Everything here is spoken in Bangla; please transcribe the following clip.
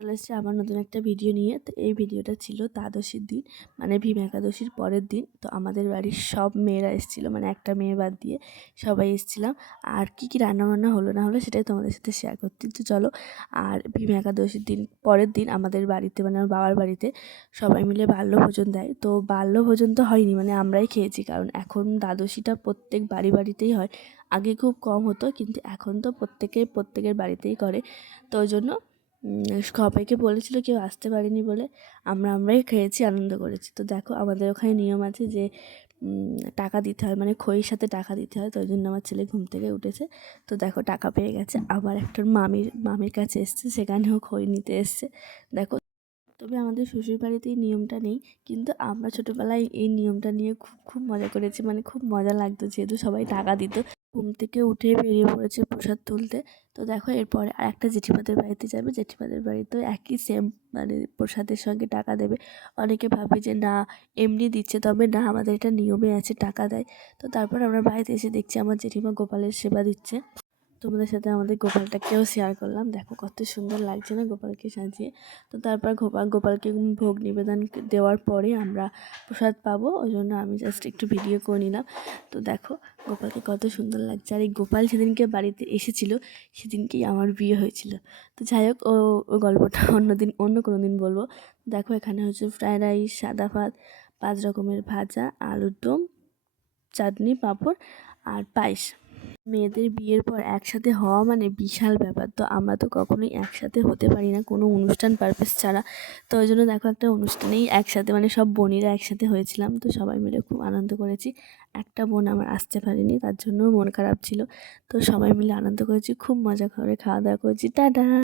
চলে এসেছি আবার নতুন একটা ভিডিও নিয়ে। তো এই ভিডিওটা ছিল দ্বাদশীর দিন, মানে ভীম একাদশীর পরের দিন। তো আমাদের বাড়ির সব মেয়েরা এসেছিলো, মানে একটা মেয়ে বাদ দিয়ে সবাই এসেছিলাম। আর কী কী রান্নাবান্না হলো না হলো সেটাই তোমাদের সাথে শেয়ার করতে তো চলো। আর ভীম একাদশীর দিন পরের দিন আমাদের বাড়িতে, মানে আমার বাবার বাড়িতে সবাই মিলে বাল্যভোজন দেয়। তো বাল্যভোজন তো হয়নি, মানে আমরাই খেয়েছি, কারণ এখন দ্বাদশীটা প্রত্যেক বাড়িতেই হয়। আগে খুব কম হতো, কিন্তু এখন তো প্রত্যেকের বাড়িতেই করে। তো ওই জন্য সবাইকে বলেছিল, কেউ আসতে পারেনি বলে আমরাই খেয়েছি, আনন্দ করেছি। তো দেখো, আমাদের ওখানে নিয়ম আছে যে টাকা দিতে হয়, মানে খইয়ের সাথে টাকা দিতে হয়। তো ওই জন্য আমার ছেলে ঘুম থেকে উঠেছে, তো দেখো টাকা পেয়ে গেছে। আবার একটা মামির কাছে এসছে, সেখানেও খই নিতে এসছে দেখো। তবে আমাদের শ্বশুর বাড়িতে এই নিয়মটা নেই, কিন্তু আমরা ছোটোবেলায় এই নিয়মটা নিয়ে খুব খুব মজা করেছি, মানে খুব মজা লাগতো যেহেতু সবাই টাকা দিত। ঘুম থেকে উঠে বেরিয়ে পড়েছে প্রসাদ তুলতে। তো দেখো, এরপরে আর একটা জেঠিমাদের বাড়িতে যাবে, জেঠিমাদের বাড়িতেও একই সেম, মানে প্রসাদের সঙ্গে টাকা দেবে। অনেকে ভাবে যে না, এমনি দিচ্ছে, তবে না, আমাদের এটা নিয়মে আছে, টাকা দেয়। তো তারপর আমরা বাড়িতে এসে দেখছি আমার জেঠিমা গোপালের সেবা দিচ্ছে। তোমাদের সাথে আমাদের গোপালটাকেও শেয়ার করলাম। দেখো কত সুন্দর লাগছে না গোপালকে সাজিয়ে। তো তারপর গোপালকে ভোগ নিবেদন দেওয়ার পরে আমরা প্রসাদ পাবো, ওই জন্য আমি জাস্ট একটু ভিডিও করে নিলাম। তো দেখো গোপালকে কত সুন্দর লাগছে। আর এই গোপাল যেদিনকে বাড়িতে এসেছিলো সেদিনকেই আমার বিয়ে হয়েছিল। তো যাই হোক, ও গল্পটা অন্য কোনো দিন বলবো। দেখো, এখানে হচ্ছে ফ্রায়েড রাইস, সাদা ভাত, 5 রকমের ভাজা, আলুর দম, চাটনি, পাঁপড় আর পায়েস। মেয়েদের বিয়ের পর একসাথে হওয়া মানে বিশাল ব্যাপার। তো আমরা তো কখনোই একসাথে হতে পারি না কোনো অনুষ্ঠান পারপাস ছাড়া। তো ওই জন্য দেখো, একটা অনুষ্ঠানেই একসাথে, মানে সব বোনেরা একসাথে হয়েছিলাম। তো সবাই মিলে খুব আনন্দ করেছি। একটা বোন আমার আসতে পারেনি, তার জন্য মন খারাপ ছিল। তো সবাই মিলে আনন্দ করেছি, খুব মজা করে খাওয়া দাওয়া করেছি। টাটা।